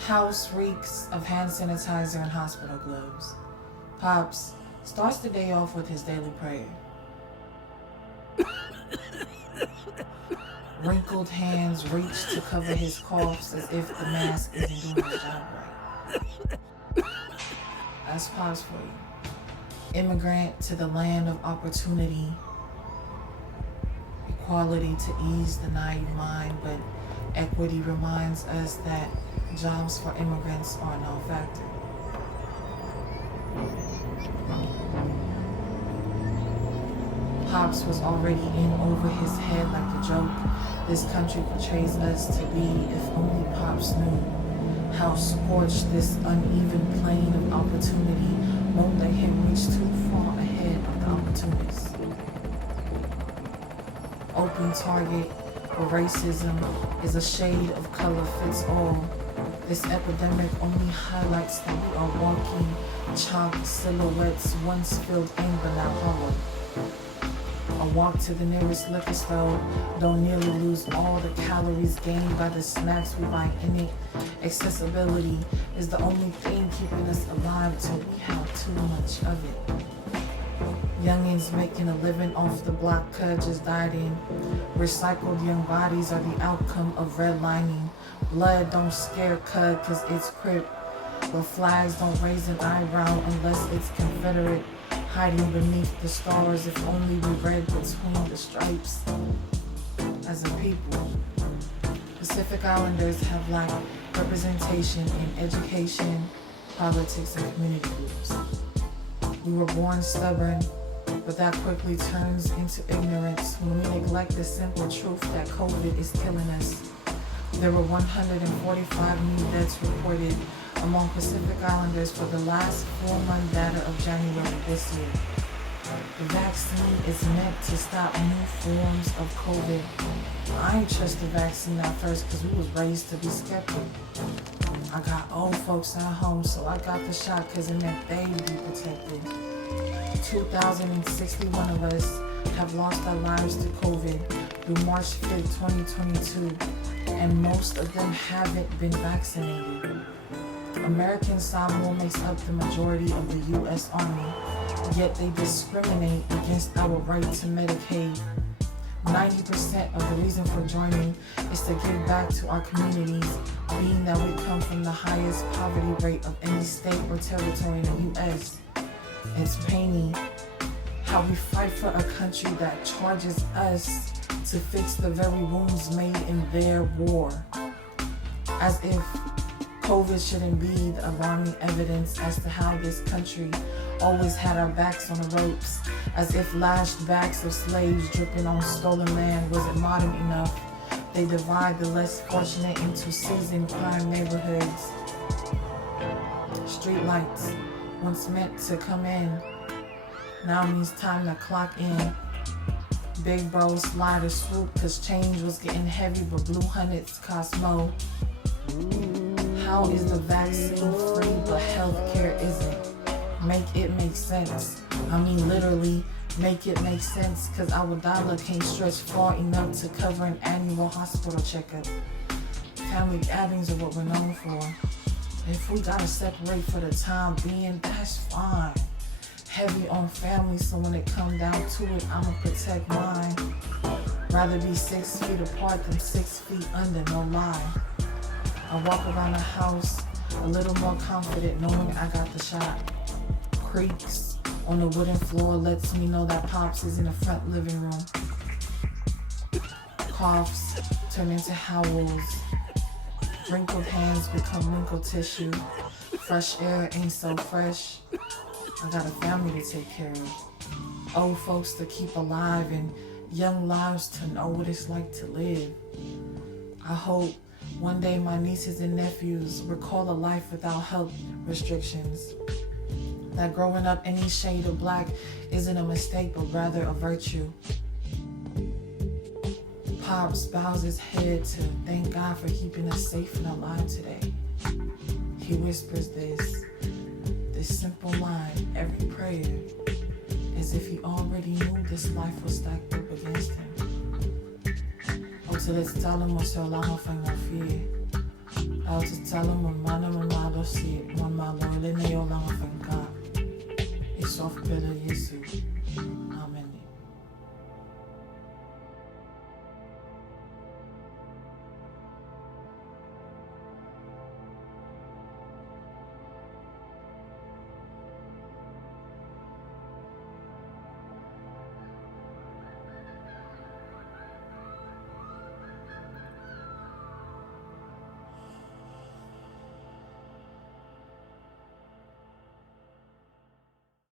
House reeks of hand sanitizer and hospital gloves. Pops starts the day off with his daily prayer. Wrinkled hands reach to cover his coughs as if the mask isn't doing his job right. That's Pops for you. Immigrant to the land of opportunity. Equality to ease the naive mind, but equity reminds us that jobs for immigrants are no factor. Pops was already in over his head like a joke. This country portrays us to be, if only Pops knew how scorched this uneven plane of opportunity won't let him reach too far ahead of the opportunists. Open target for racism is a shade of color fits all. This epidemic only highlights that we are walking chalk silhouettes, once filled in but now hollow. A walk to the nearest liquor store, don't nearly lose all the calories gained by the snacks we buy in it. Accessibility is the only thing keeping us alive till we have too much of it. Youngins making a living off the block, just dieting. Recycled young bodies are the outcome of redlining. Blood don't scare cause it's crip. But flags don't raise an eyebrow unless it's Confederate. Hiding beneath the stars, if only we read between the stripes. As a people, Pacific Islanders have lacked representation in education, politics, and community groups. We were born stubborn, but that quickly turns into ignorance when we neglect the simple truth that COVID is killing us. There were 145 new deaths reported among Pacific Islanders for the last 4-month data of January this year. The vaccine is meant to stop new forms of COVID. I ain't trust the vaccine at first because we was raised to be skeptical. I got old folks at home, so I got the shot because it meant they'd be protected. 2,061 of us have lost our lives to COVID through March 5th, 2022, and most of them haven't been vaccinated. American Samoa makes up the majority of the U.S. Army, yet they discriminate against our right to Medicaid. 90% of the reason for joining is to give back to our communities, being that we come from the highest poverty rate of any state or territory in the U.S. It's painful how we fight for a country that charges us to fix the very wounds made in their war. As if COVID shouldn't be the alarming evidence as to how this country always had our backs on the ropes, as if lashed backs of slaves dripping on stolen land wasn't modern enough. They divide the less fortunate into seasoned crime neighborhoods. Streetlights, once meant to come in, now means time to clock in. Big bros slide or swoop cause change was getting heavy but blue hundreds cost more. How is the vaccine free but healthcare isn't? Make it make sense. I mean literally make it make sense cause our dollar can't stretch far enough to cover an annual hospital checkup. Family gatherings are what we're known for. If we gotta separate for the time being, that's fine. Heavy on family, so when it come down to it, I'ma protect mine. Rather be 6 feet apart than 6 feet under, no lie. I walk around the house a little more confident knowing I got the shot. Creaks on the wooden floor lets me know that Pops is in the front living room. Coughs turn into howls. Wrinkled hands become wrinkled tissue. Fresh air ain't so fresh. I got a family to take care of. Old folks to keep alive and young lives to know what it's like to live. I hope one day my nieces and nephews recall a life without health restrictions. That growing up any shade of black isn't a mistake but rather a virtue. Pops bows his head to thank God for keeping us safe and alive today. He whispers this simple line every prayer, as if he already knew this life was stacked up against him. Utilizamos seu lama foi meu filho. How to tell them when man and malo si one malo le ne yo lang afenka. Isof pele Yesu.